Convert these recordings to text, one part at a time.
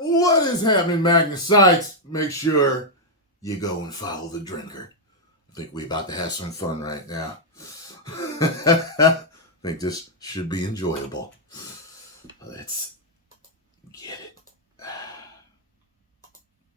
What is happening, Magnus Sites? Make sure you go and follow the drinker. I think we're about to have some fun right now. I think this should be enjoyable. Let's get it.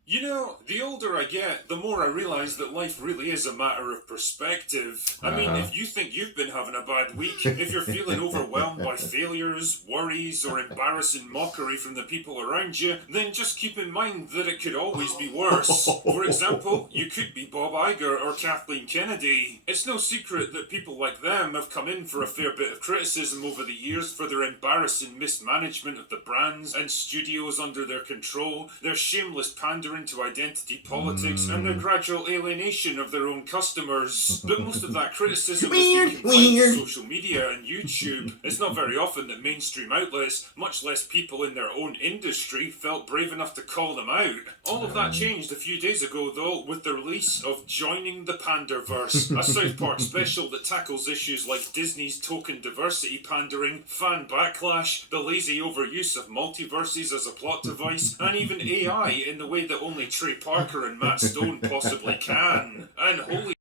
You know, the older I get, the more I realise that life really is a matter of perspective. I mean, if you think you've been having a bad week, if you're feeling overwhelmed by failures, worries, or embarrassing mockery from the people around you, then just keep in mind that it could always be worse. For example, you could be Bob Iger or Kathleen Kennedy. It's no secret that people like them have come in for a fair bit of criticism over the years for their embarrassing mismanagement of the brands and studios under their control, their shameless pandering to identity politics, and their gradual alienation of their own customers. But most of that criticism has been confined to social media and YouTube. It's not very often that mainstream outlets, much less people in their own industry, felt brave enough to call them out. All of that changed a few days ago, though, with the release of Joining the Panderverse, a South Park special that tackles issues like Disney's token diversity pandering, fan backlash, the lazy overuse of multiverses as a plot device, and even AI in the way that only Trey Parker and Matt Stone possibly can. And holy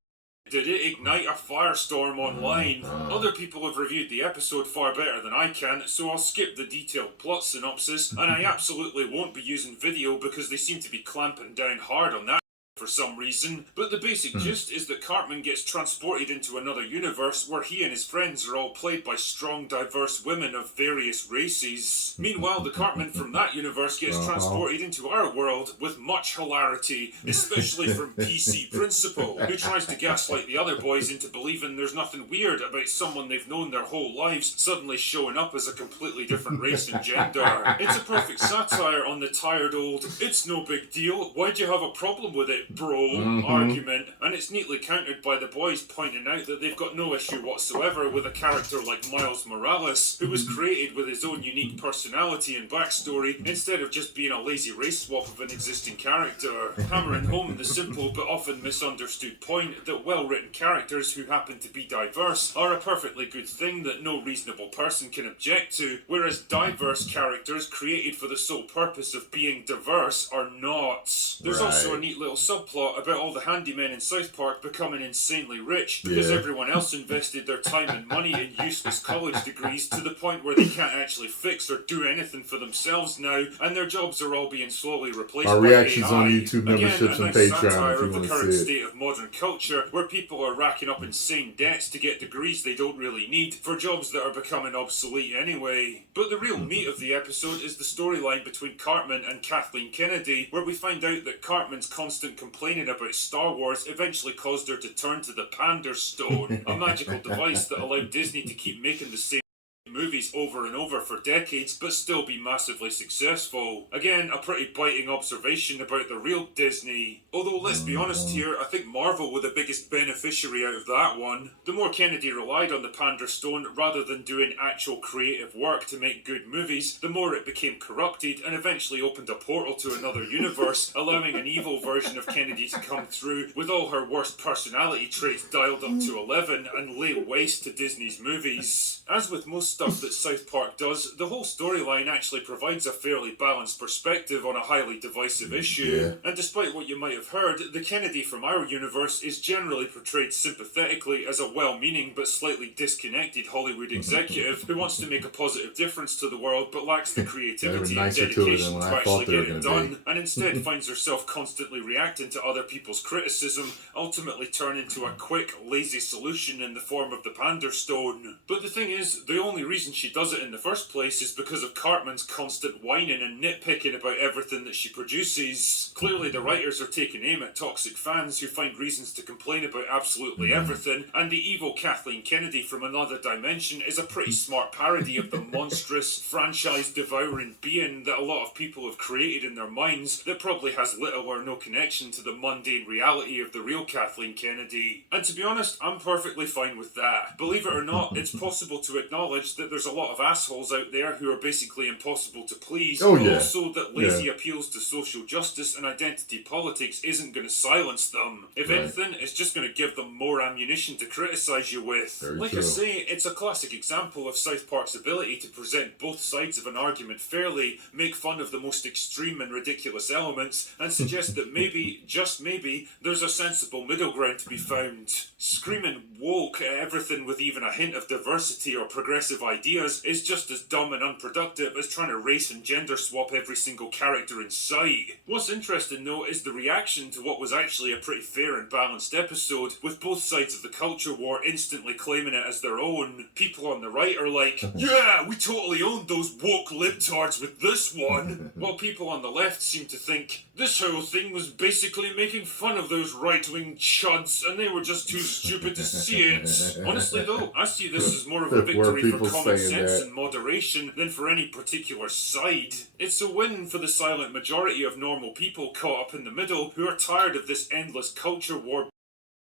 did it ignite a firestorm online. Other people have reviewed the episode far better than I can, so I'll skip the detailed plot synopsis, and I absolutely won't be using video because they seem to be clamping down hard on that for some reason. But the basic gist is that Cartman gets transported into another universe where he and his friends are all played by strong, diverse women of various races. Meanwhile, the Cartman from that universe gets transported into our world with much hilarity, especially from PC Principal, who tries to gaslight the other boys into believing there's nothing weird about someone they've known their whole lives suddenly showing up as a completely different race and gender. It's a perfect satire on the tired old, it's no big deal, why'd you have a problem with it, bro, argument, and it's neatly countered by the boys pointing out that they've got no issue whatsoever with a character like Miles Morales, who was created with his own unique personality and backstory, instead of just being a lazy race swap of an existing character, hammering home the simple but often misunderstood point that well-written characters who happen to be diverse are a perfectly good thing that no reasonable person can object to, whereas diverse characters created for the sole purpose of being diverse are not. There's also a neat little subplot about all the handymen in South Park becoming insanely rich because everyone else invested their time and money in useless college degrees to the point where they can't actually fix or do anything for themselves now, and their jobs are all being slowly replaced by reactions AI. on YouTube memberships and Patreon Satire if you of the want to current see it. state of modern culture where people are racking up insane debts to get degrees they don't really need for jobs that are becoming obsolete anyway. But the real meat of the episode is the storyline between Cartman and Kathleen Kennedy, where we find out that Cartman's constant complaining about Star Wars eventually caused her to turn to the Pander Stone, a magical device that allowed Disney to keep making the same movies over and over for decades but still be massively successful. Again, a pretty biting observation about the real Disney. Although let's be honest here, I think Marvel were the biggest beneficiary out of that one. The more Kennedy relied on the Pander Stone rather than doing actual creative work to make good movies, the more it became corrupted and eventually opened a portal to another universe, allowing an evil version of Kennedy to come through with all her worst personality traits dialed up to 11 and lay waste to Disney's movies. As with most stuff that South Park does, the whole storyline actually provides a fairly balanced perspective on a highly divisive issue. And despite what you might have heard, the Kennedy from our universe is generally portrayed sympathetically as a well-meaning but slightly disconnected Hollywood executive who wants to make a positive difference to the world but lacks the creativity and dedication to actually get it done, and instead finds herself constantly reacting to other people's criticism, ultimately turning to a quick, lazy solution in the form of the Pander Stone. But the thing is, the only reason she does it in the first place is because of Cartman's constant whining and nitpicking about everything that she produces. Clearly the writers are taking aim at toxic fans who find reasons to complain about absolutely everything, and the evil Kathleen Kennedy from another dimension is a pretty smart parody of the monstrous, franchise-devouring being that a lot of people have created in their minds that probably has little or no connection to the mundane reality of the real Kathleen Kennedy. And to be honest, I'm perfectly fine with that. Believe it or not, it's possible to acknowledge acknowledge that there's a lot of assholes out there who are basically impossible to please, Oh, but yeah. also that lazy appeals to social justice and identity politics isn't going to silence them. If anything, it's just going to give them more ammunition to criticise you with. Very like true. I say, it's a classic example of South Park's ability to present both sides of an argument fairly, make fun of the most extreme and ridiculous elements, and suggest that maybe, just maybe, there's a sensible middle ground to be found. Screaming woke at everything with even a hint of diversity or progressive ideas is just as dumb and unproductive as trying to race and gender swap every single character in sight. What's interesting though is the reaction to what was actually a pretty fair and balanced episode, with both sides of the culture war instantly claiming it as their own. People on the right are like, yeah, we totally owned those woke libtards with this one, while people on the left seem to think, this whole thing was basically making fun of those right-wing chuds and they were just too stupid to see it. Honestly though, I see this as more of a victory for common sense and moderation than for any particular side. It's a win for the silent majority of normal people caught up in the middle who are tired of this endless culture war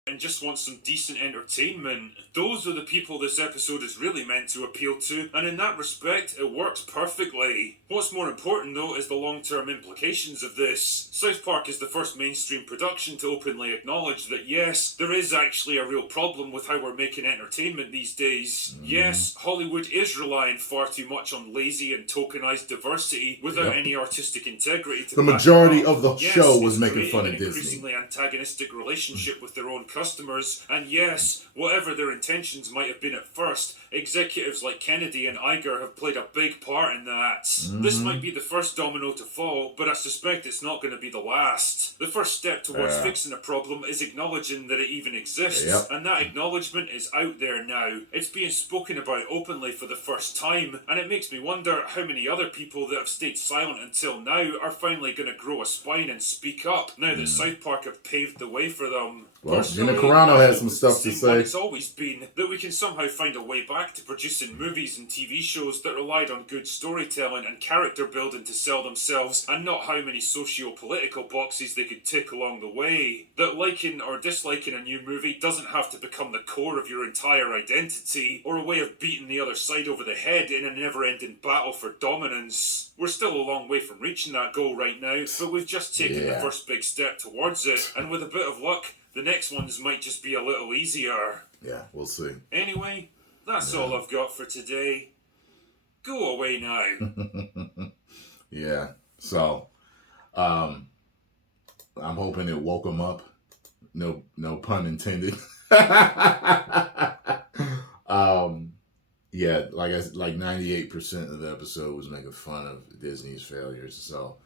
and just want some decent entertainment. Those are the people this episode is really meant to appeal to, and in that respect, it works perfectly. What's more important though is the long-term implications of this. South Park is the first mainstream production to openly acknowledge that yes, there is actually a real problem with how we're making entertainment these days. Yes, Hollywood is relying far too much on lazy and tokenized diversity without any artistic integrity to the back majority it up. of the show was making fun of Disney. Increasingly antagonistic relationship with their own customers, and yes, whatever their intentions might have been at first, executives like Kennedy and Iger have played a big part in that. This might be the first domino to fall, but I suspect it's not going to be the last. The first step towards fixing a problem is acknowledging that it even exists, and that acknowledgement is out there now. It's being spoken about openly for the first time, and it makes me wonder how many other people that have stayed silent until now are finally going to grow a spine and speak up, now that South Park have paved the way for them. Well, Gina Carano has some stuff to say. It's always been that we can somehow find a way back to producing movies and TV shows that relied on good storytelling and character building to sell themselves, and not how many socio-political boxes they could tick along the way. That liking or disliking a new movie doesn't have to become the core of your entire identity, or a way of beating the other side over the head in a never-ending battle for dominance. We're still a long way from reaching that goal right now, but we've just taken the first big step towards it, and with a bit of luck, the next ones might just be a little easier. Yeah, we'll see. Anyway, that's all I've got for today. Go away now. Yeah, so I'm hoping it woke them up. No pun intended. Yeah, like 98% of the episode was making fun of Disney's failures. So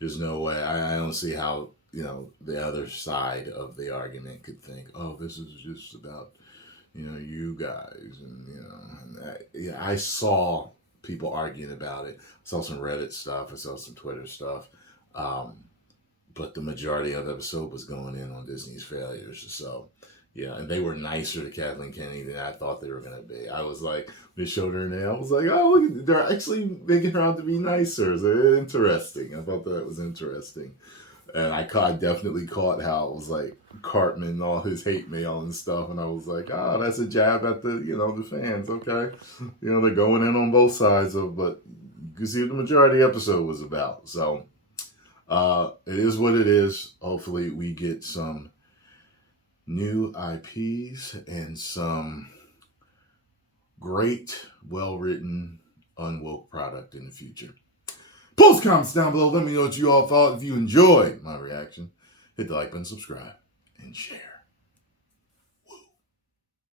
there's no way. I don't see how, the other side of the argument could think, oh, this is just about, you guys. And, I saw people arguing about it. I saw some Reddit stuff. I saw some Twitter stuff. But the majority of the episode was going in on Disney's failures. So, yeah, and they were nicer to Kathleen Kennedy than I thought they were going to be. I was like, they showed her now. I was like, oh, look, they're actually making her out to be nicer. So interesting. I thought that was interesting. And I definitely caught how it was like Cartman and all his hate mail and stuff. And I was like, oh, that's a jab at the, the fans. Okay. They're going in on both sides but you can see what the majority of the episode was about. So it is what it is. Hopefully we get some new IPs and some great, well-written, unwoke product in the future. Post comments down below. Let me know what you all thought. If you enjoyed my reaction, hit the like button, subscribe, and share.